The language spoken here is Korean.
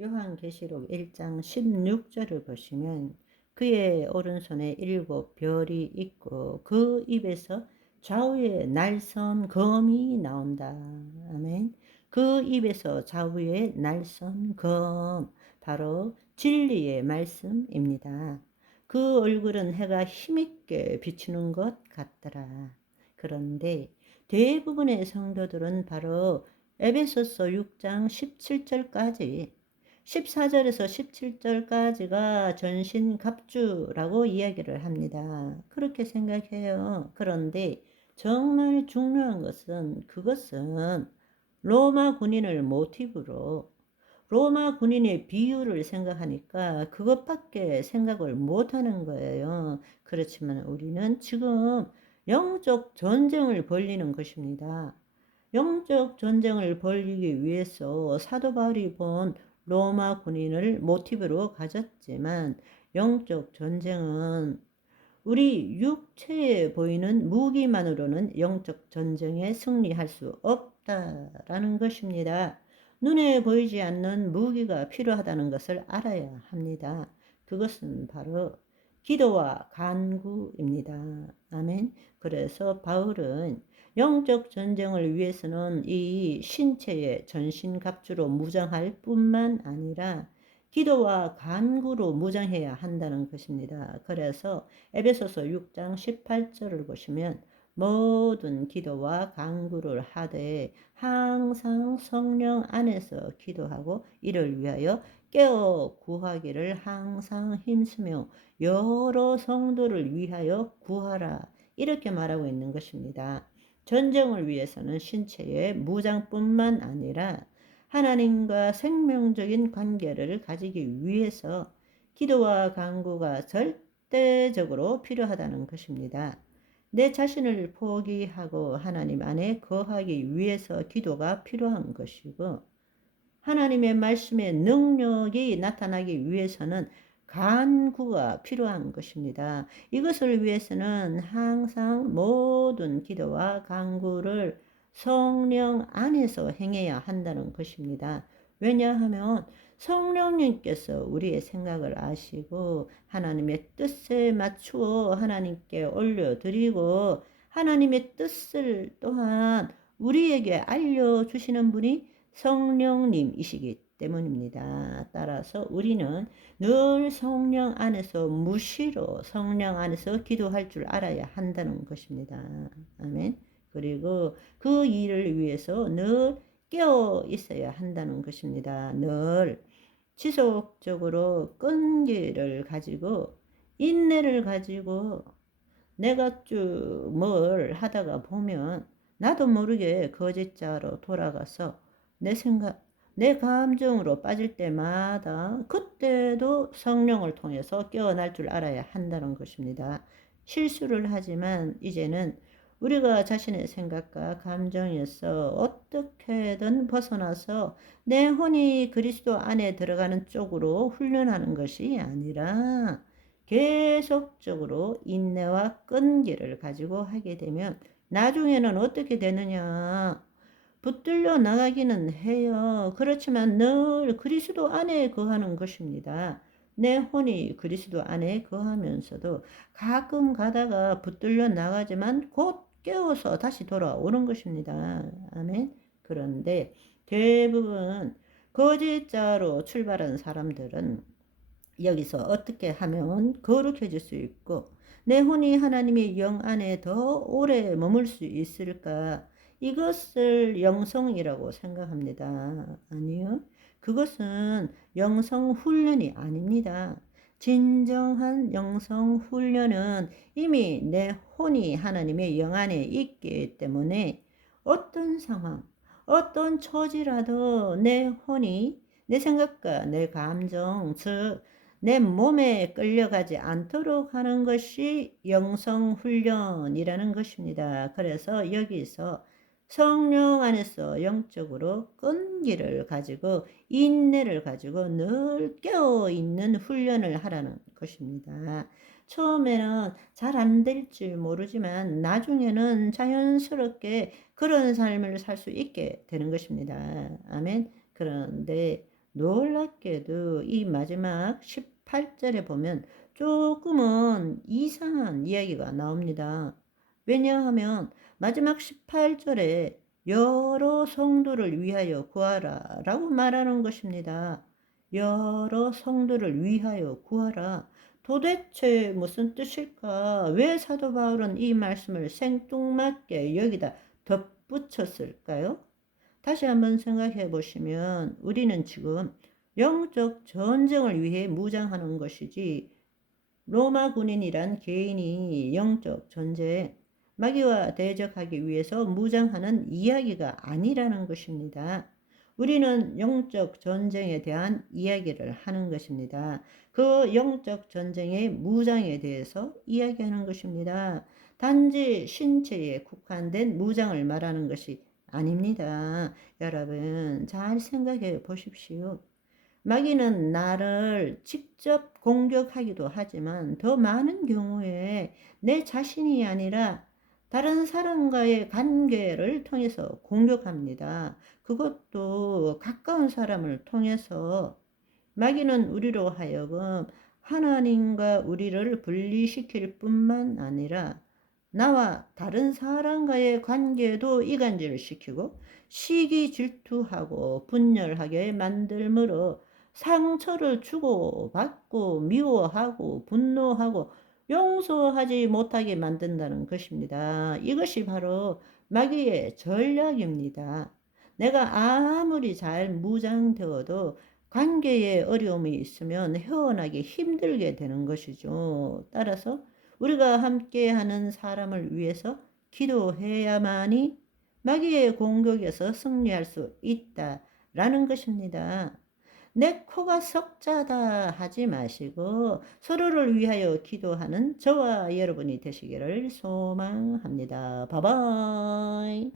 요한계시록 1장 16절을 보시면 그의 오른손에 7별이 있고 그 입에서 좌우에 날선 검이 나온다. 아멘. 그 입에서 좌우에 날선 검, 바로 진리의 말씀입니다. 그 얼굴은 해가 힘있게 비추는 것 같더라. 그런데 대부분의 성도들은 바로 에베소서 6장 17절까지 14절에서 17절까지가 전신갑주라고 이야기를 합니다. 그렇게 생각해요. 그런데 정말 중요한 것은 그것은 로마 군인을 모티브로 로마 군인의 비유를 생각하니까 그것밖에 생각을 못하는 거예요. 그렇지만 우리는 지금 영적 전쟁을 벌이는 것입니다. 영적 전쟁을 벌이기 위해서 사도 바울이 본 로마 군인을 모티브로 가졌지만 영적 전쟁은 우리 육체에 보이는 무기만으로는 영적 전쟁에 승리할 수 없다라는 것입니다. 눈에 보이지 않는 무기가 필요하다는 것을 알아야 합니다. 그것은 바로 기도와 간구입니다. 아멘. 그래서 바울은 영적 전쟁을 위해서는 이 신체의 전신갑주로 무장할 뿐만 아니라 기도와 간구로 무장해야 한다는 것입니다. 그래서 에베소서 6장 18절을 보시면 모든 기도와 간구를 하되 항상 성령 안에서 기도하고 이를 위하여 깨어 구하기를 항상 힘쓰며 여러 성도를 위하여 구하라. 이렇게 말하고 있는 것입니다. 전쟁을 위해서는 신체의 무장뿐만 아니라 하나님과 생명적인 관계를 가지기 위해서 기도와 간구가 절대적으로 필요하다는 것입니다. 내 자신을 포기하고 하나님 안에 거하기 위해서 기도가 필요한 것이고, 하나님의 말씀의 능력이 나타나기 위해서는 간구가 필요한 것입니다. 이것을 위해서는 항상 모든 기도와 간구를 성령 안에서 행해야 한다는 것입니다. 왜냐하면 성령님께서 우리의 생각을 아시고 하나님의 뜻에 맞추어 하나님께 올려드리고 하나님의 뜻을 또한 우리에게 알려주시는 분이 성령님이시기 때문입니다. 따라서 우리는 늘 성령 안에서 무시로 성령 안에서 기도할 줄 알아야 한다는 것입니다. 아멘. 그리고 그 일을 위해서 늘 깨어 있어야 한다는 것입니다. 늘 지속적으로 끈기를 가지고 인내를 가지고 내가 쭉 뭘 하다가 보면 나도 모르게 거짓자로 돌아가서 내 생각, 내 감정으로 빠질 때마다 그때도 성령을 통해서 깨어날 줄 알아야 한다는 것입니다. 실수를 하지만 이제는 우리가 자신의 생각과 감정에서 어떻게든 벗어나서 내 혼이 그리스도 안에 들어가는 쪽으로 훈련하는 것이 아니라 계속적으로 인내와 끈기를 가지고 하게 되면 나중에는 어떻게 되느냐? 붙들려 나가기는 해요. 그렇지만 늘 그리스도 안에 거하는 것입니다. 내 혼이 그리스도 안에 거하면서도 가끔 가다가 붙들려 나가지만 곧 깨워서 다시 돌아오는 것입니다. 아멘. 그런데 대부분 거짓자로 출발한 사람들은 여기서 어떻게 하면 거룩해질 수 있고 내 혼이 하나님의 영 안에 더 오래 머물 수 있을까? 이것을 영성이라고 생각합니다. 아니요. 그것은 영성 훈련이 아닙니다. 진정한 영성 훈련은 이미 내 혼이 하나님의 영 안에 있기 때문에 어떤 상황, 어떤 처지라도 내 혼이 내 생각과 내 감정, 즉 내 몸에 끌려가지 않도록 하는 것이 영성훈련이라는 것입니다. 그래서 여기서 성령 안에서 영적으로 끈기를 가지고 인내를 가지고 늘 깨어있는 훈련을 하라는 것입니다. 처음에는 잘 안 될지 모르지만 나중에는 자연스럽게 그런 삶을 살 수 있게 되는 것입니다. 아멘. 그런데 놀랍게도 이 마지막 18절에 보면 조금은 이상한 이야기가 나옵니다. 왜냐하면 마지막 18절에 여러 성도를 위하여 구하라 라고 말하는 것입니다. 여러 성도를 위하여 구하라. 도대체 무슨 뜻일까? 왜 사도 바울은 이 말씀을 생뚱맞게 여기다 덧붙였을까요? 다시 한번 생각해 보시면 우리는 지금 영적 전쟁을 위해 무장하는 것이지, 로마 군인이란 개인이 영적 전쟁, 마귀와 대적하기 위해서 무장하는 이야기가 아니라는 것입니다. 우리는 영적 전쟁에 대한 이야기를 하는 것입니다. 그 영적 전쟁의 무장에 대해서 이야기하는 것입니다. 단지 신체에 국한된 무장을 말하는 것이 아닙니다. 여러분, 잘 생각해 보십시오. 마귀는 나를 직접 공격하기도 하지만 더 많은 경우에 내 자신이 아니라 다른 사람과의 관계를 통해서 공격합니다. 그것도 가까운 사람을 통해서. 마귀는 우리로 하여금 하나님과 우리를 분리시킬 뿐만 아니라 나와 다른 사람과의 관계도 이간질을 시키고 시기 질투하고 분열하게 만들므로 상처를 주고 받고 미워하고 분노하고 용서하지 못하게 만든다는 것입니다. 이것이 바로 마귀의 전략입니다. 내가 아무리 잘 무장되어도 관계에 어려움이 있으면 헤어나기 힘들게 되는 것이죠. 따라서 우리가 함께하는 사람을 위해서 기도해야만이 마귀의 공격에서 승리할 수 있다라는 것입니다. 내 코가 석자다 하지 마시고 서로를 위하여 기도하는 저와 여러분이 되시기를 소망합니다. 바이바이.